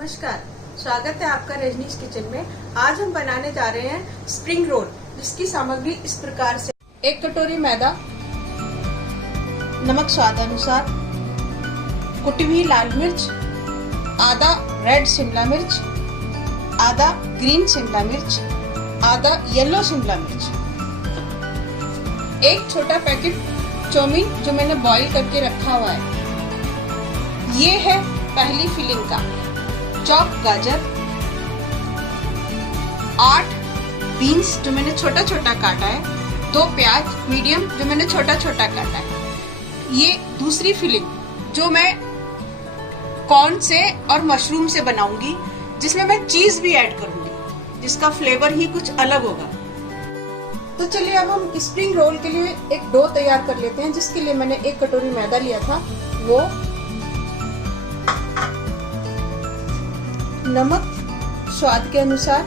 नमस्कार, स्वागत है आपका रजनीश किचन में। आज हम बनाने जा रहे हैं स्प्रिंग रोल, जिसकी सामग्री इस प्रकार से: 1 कटोरी मैदा, नमक स्वाद अनुसार, कुटी हुई लाल मिर्च, आधा रेड शिमला मिर्च, आधा ग्रीन शिमला मिर्च, आधा येलो शिमला मिर्च, 1 छोटा पैकेट चाउमीन जो मैंने बॉईल करके रखा हुआ है। ये है पहली फिलिंग का चॉप गाजर, 8 बीन्स जो मैंने छोटा छोटा काटा है, 2 प्याज मीडियम जो मैंने छोटा छोटा काटा है। ये दूसरी फिलिंग जो मैं कॉर्न से और मशरूम से बनाऊंगी, जिसमें मैं चीज भी ऐड करूंगी, जिसका फ्लेवर ही कुछ अलग होगा। तो चलिए अब हम स्प्रिंग रोल के लिए एक डो तैयार कर लेते हैं, जिसके लिए मैंने 1 कटोरी मैदा लिया था। वो नमक स्वाद के अनुसार,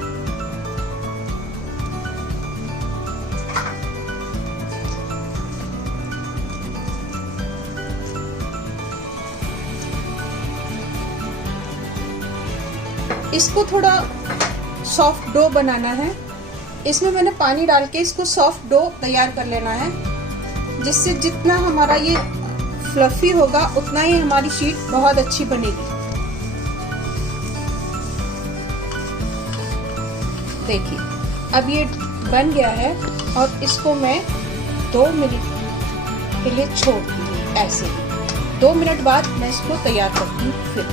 इसको थोड़ा सॉफ्ट डो बनाना है। इसमें मैंने पानी डाल के इसको सॉफ्ट डो तैयार कर लेना है, जिससे जितना हमारा ये फ्लफी होगा उतना ही हमारी शीट बहुत अच्छी बनेगी। देखिए अब ये बन गया है और इसको मैं 2 मिनट के लिए छोड़ दूँगी। ऐसे ही 2 मिनट बाद मैं इसको तैयार करती हूँ। फिर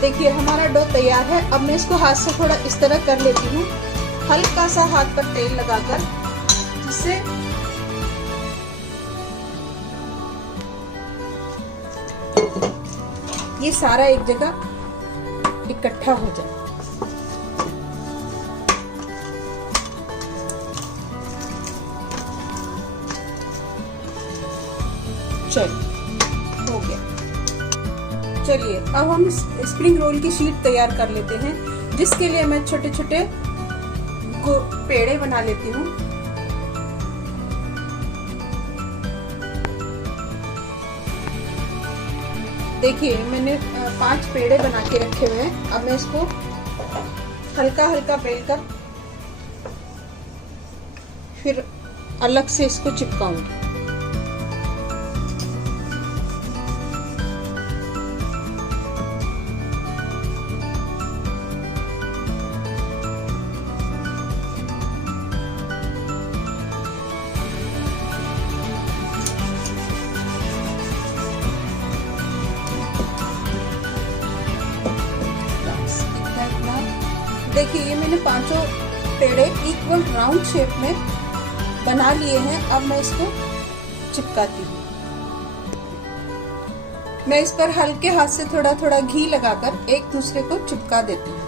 देखिए हमारा डो तैयार है। अब मैं इसको हाथ से थोड़ा इस तरह कर लेती हूँ, हल्का सा हाथ पर तेल लगाकर, जिससे ये सारा एक जगह इकट्ठा हो जाए। चलिए हो गया। चलिए अब हम स्प्रिंग रोल की शीट तैयार कर लेते हैं, जिसके लिए मैं छोटे छोटे पेड़े बना लेती हूँ। देखिए मैंने 5 पेड़े बना के रखे हुए हैं। अब मैं इसको हल्का हल्का बेलकर फिर अलग से इसको चिपकाऊंगी। देखिए ये मैंने 5 पेड़े इक्वल राउंड शेप में बना लिए हैं। अब मैं इसको चिपकाती हूँ। मैं इस पर हल्के हाथ से थोड़ा थोड़ा घी लगाकर एक दूसरे को चिपका देती हूँ।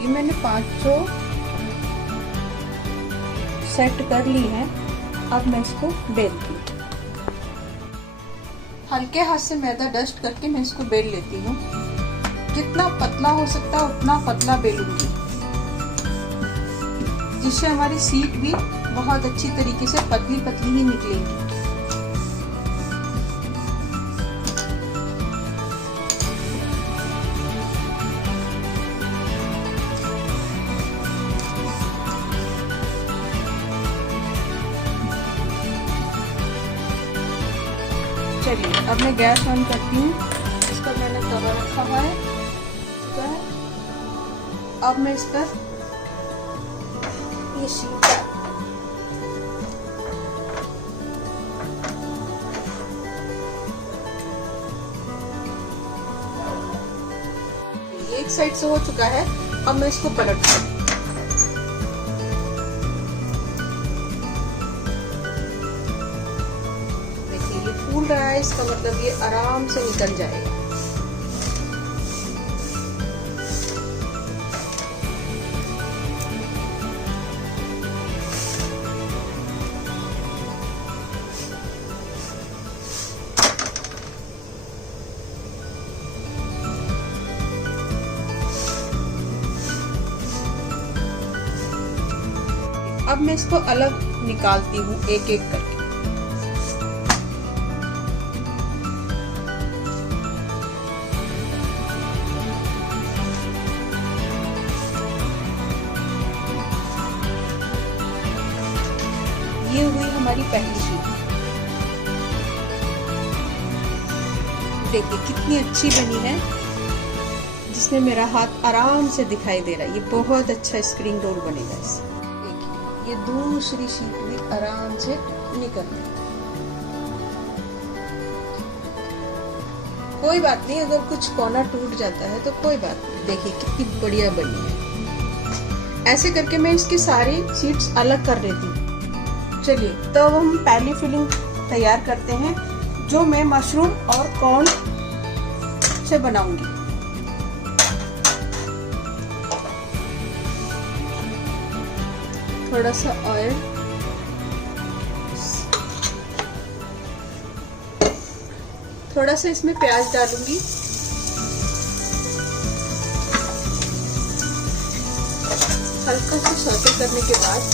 ये मैंने 5 सेट कर ली है। अब मैं इसको बेलती हूँ। हल्के हाथ से मैदा डस्ट करके मैं इसको बेल लेती हूँ। जितना पतला हो सकता है उतना पतला बेलूंगी, जिससे हमारी शीट भी बहुत अच्छी तरीके से पतली पतली ही निकलेगी। चलिए अब मैं गैस ऑन करती हूँ। इस पर मैंने तवा रखा हुआ है। अब मैं इस पर ये शीट एक साइड से हो चुका है। अब मैं इसको पलटती हूँ। फूल रहा है, इसका मतलब ये आराम से निकल जाएगा। अब मैं इसको अलग निकालती हूँ एक एक करके। ये हुई हमारी पहली शीट। देखिए कितनी अच्छी बनी है, जिसमें मेरा हाथ आराम से दिखाई दे रहा है। ये बहुत अच्छा स्क्रीन रोल बनेगा इससे। देखिए ये दूसरी शीट भी आराम से निकल गई। कोई बात नहीं, अगर कुछ कोना टूट जाता है तो कोई बात नहीं। देखिए कितनी बढ़िया बनी है। ऐसे करके मैं इसकी सारी शीट्स अलग कर लेती हूँ। चलिए तो हम पहली फिलिंग तैयार करते हैं, जो मैं मशरूम और कॉर्न से बनाऊंगी। थोड़ा सा ऑयल, थोड़ा सा इसमें प्याज डालूंगी, हल्का सा सौते करने के बाद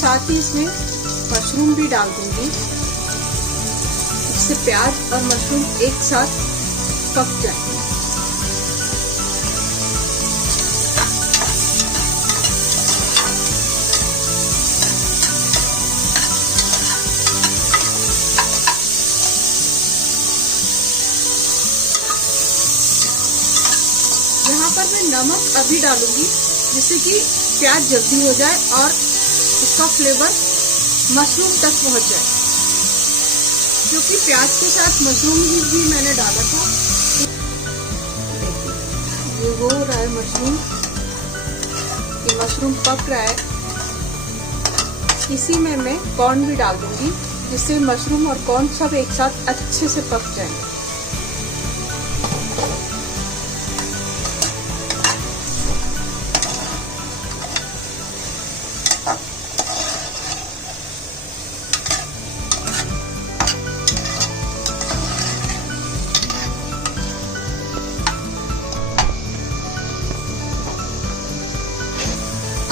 साथ ही इसमें मशरूम भी डाल दूंगी, जिससे प्याज और मशरूम एक साथ पक जाए। यहाँ पर मैं नमक अभी डालूंगी, जिससे कि प्याज जल्दी हो जाए और इसका फ्लेवर मशरूम तक पहुंच जाए, क्योंकि प्याज के साथ मशरूम भी मैंने डाला था। देखिए ये हो रहा है मशरूम, ये मशरूम पक रहा है। इसी में मैं कॉर्न भी डाल दूंगी, जिससे मशरूम और कॉर्न सब एक साथ अच्छे से पक जाएंगे।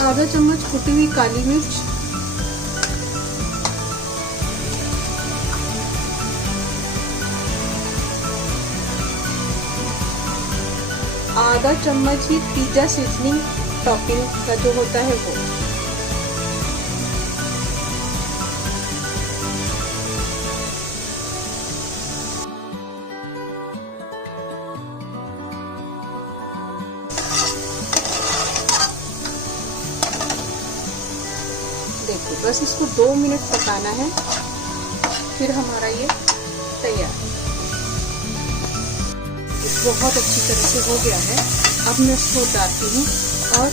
आधा चम्मच कुटी हुई काली मिर्च, आधा चम्मच ही पिज्जा सीजनिंग टॉपिंग का जो होता है वो, देखो बस इसको 2 मिनट पकाना है, फिर हमारा ये तैयार। बहुत अच्छी तरह से हो गया है। अब मैं इसको उतारती हूँ और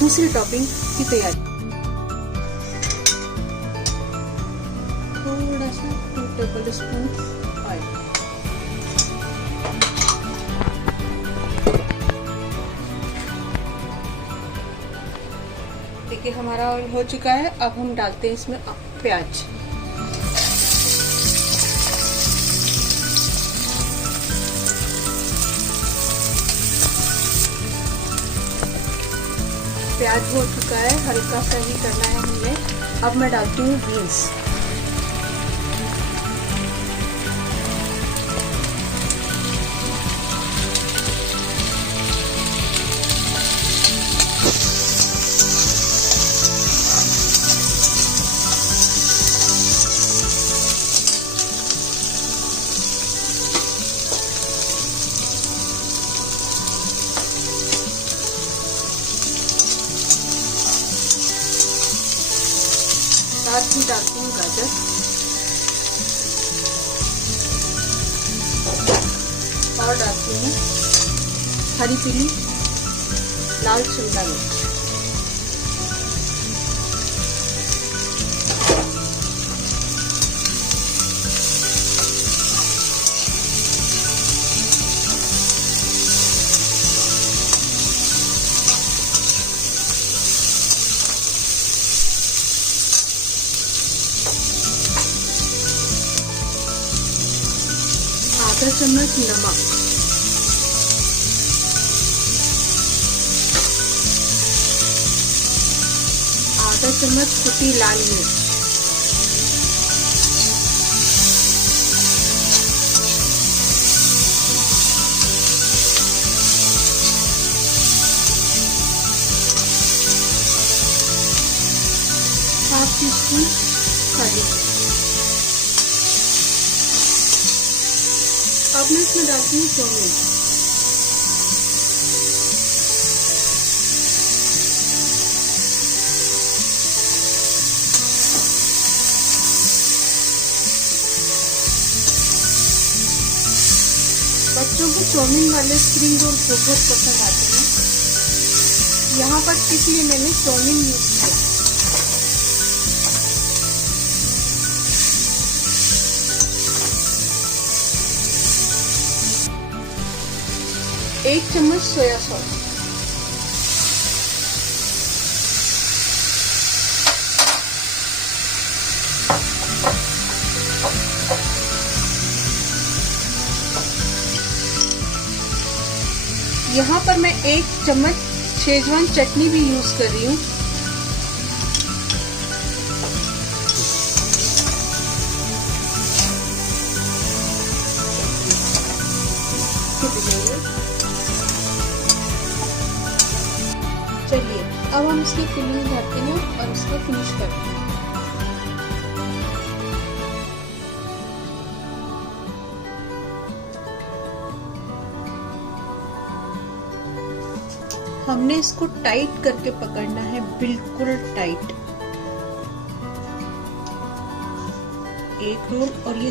दूसरी टॉपिंग की तैयारी। थोड़ा सा 2 टेबल स्पून ऑयल, देखिए हमारा ऑयल हो चुका है। अब हम डालते हैं इसमें प्याज। प्याज हो चुका है, हल्का सा ही करना है हमने। अब मैं डालती हूँ बीन्स। साथ ही डालती हूँ गाजर और डालती हूँ हरी पीली लाल शिमला मिर्च। आधा चम्मच नमक, आधा चम्मच कुटी लाल मिर्च, हाफ टी स्पून काली मिर्च। अब मैं इसमें डालती हूँ चाउमीन। बच्चों को चाउमीन वाले स्प्रिंग रोल बहुत पसंद आते हैं, यहाँ पर इसलिए मैंने चाउमीन यूज किया। एक चम्मच सोया सॉस, यहाँ पर मैं एक चम्मच शेजवान चटनी भी यूज कर रही हूँ। चलिए अब हम इसकी फिलिंग भरते हैं और इसको फिनिश करते हैं। हमने इसको टाइट करके पकड़ना है, बिल्कुल टाइट। एक रोल और ये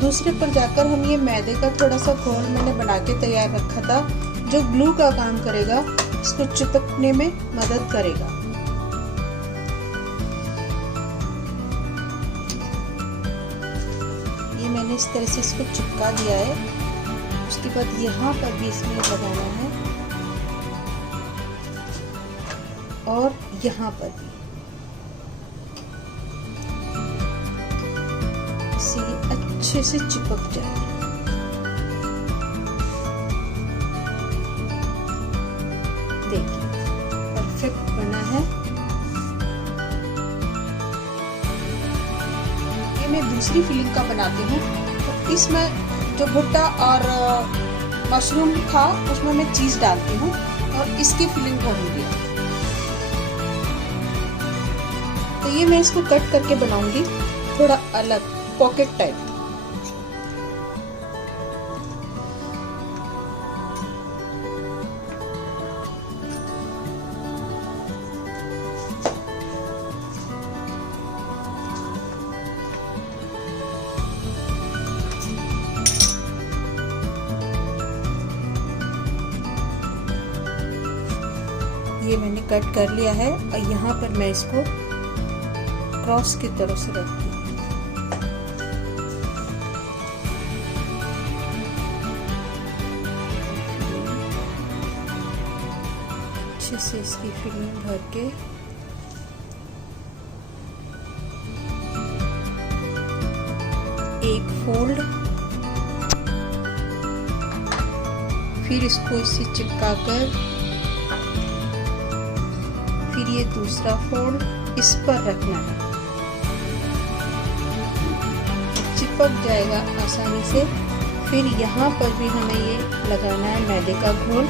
दूसरे पर जाकर हम ये मैदे का थोड़ा सा घोल मैंने बना के तैयार रखा था, जो ग्लू का काम करेगा, इसको चिपकने में मदद करेगा। ये मैंने इस तरह से इसको चिपका दिया है। उसके बाद यहाँ पर भी इसमें लगाना है और यहाँ पर भी, इसे अच्छे से चिपक जाए। देखिए परफेक्ट बना है। ये मैं दूसरी फिलिंग का बनाती हूँ, तो इसमें जो भुट्टा और मशरूम था उसमें मैं चीज डालती हूँ और इसकी फिलिंग भरूंगी। तो ये मैं इसको कट करके बनाऊंगी, थोड़ा अलग पॉकेट टाइप। ये मैंने कट कर लिया है और यहाँ पर मैं इसको क्रॉस की तरफ से रखती हूँ। अच्छे से इसकी फिलिंग भर के एक फोल्ड, फिर इसको इसे चिपका कर, फिर ये दूसरा फोल्ड इस पर रखना है, चिपक जाएगा आसानी से। फिर यहाँ पर भी हमें ये लगाना है मैदे का घोल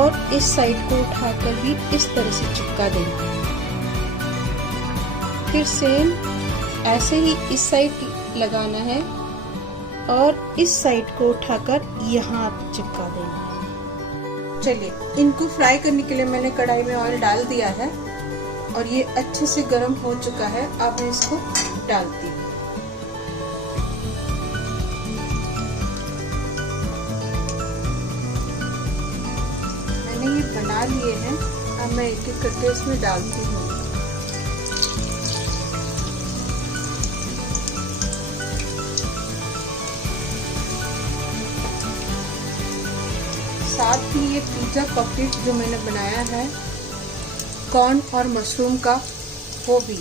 और इस साइड को उठाकर भी इस तरह से चिपका देना। फिर सेम ऐसे ही इस साइड लगाना है और इस साइड को उठाकर यहाँ चिपका देना है। चलिए इनको फ्राई करने के लिए मैंने कढ़ाई में ऑयल डाल दिया है और ये अच्छे से गर्म हो चुका है। अब मैं इसको डालती हूँ। मैंने ये बना लिए हैं, अब मैं एक एक करके इसमें डालती हूँ। साथ ही ये पिज्जा पॉकेट जो मैंने बनाया है कॉर्न और मशरूम का, वो भी।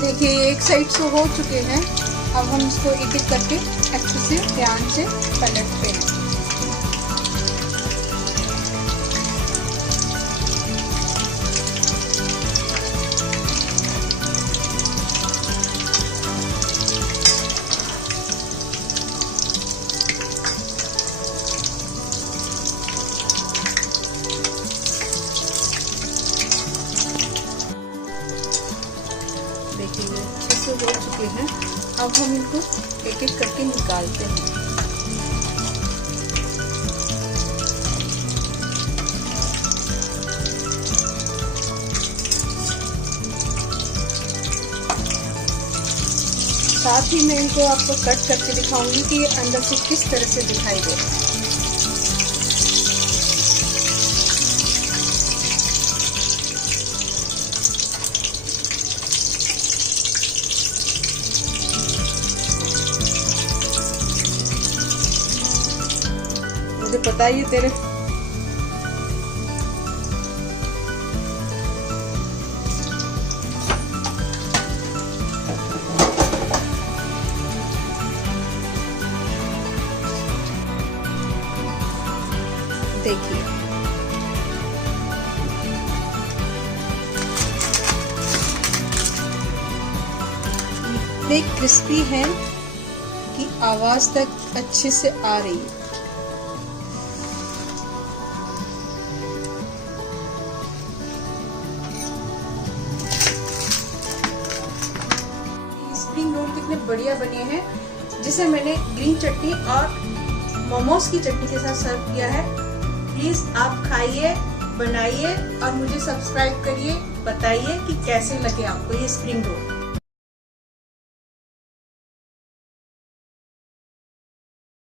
देखिए ये एक साइड से हो चुके हैं। अब हम इसको एक एक करके अच्छे से ध्यान से पलटते हैं। देखिए ये अच्छे से हो चुके हैं। अब हम इनको एक एक करके निकालते हैं। साथ ही मैं इनको आपको कट करके दिखाऊंगी कि ये अंदर से किस तरह से दिखाई दे रहा है। मुझे पता ही तेरे देखिए इतने क्रिस्पी हैं कि आवाज तक अच्छे से आ रही है। स्प्रिंग रोल कितने बढ़िया बने हैं, जिसे मैंने ग्रीन चटनी और मोमोज की चटनी के साथ सर्व किया है। प्लीज आप खाइए, बनाइए और मुझे सब्सक्राइब करिए, बताइए कि कैसे लगे आपको ये स्प्रिंग रोल।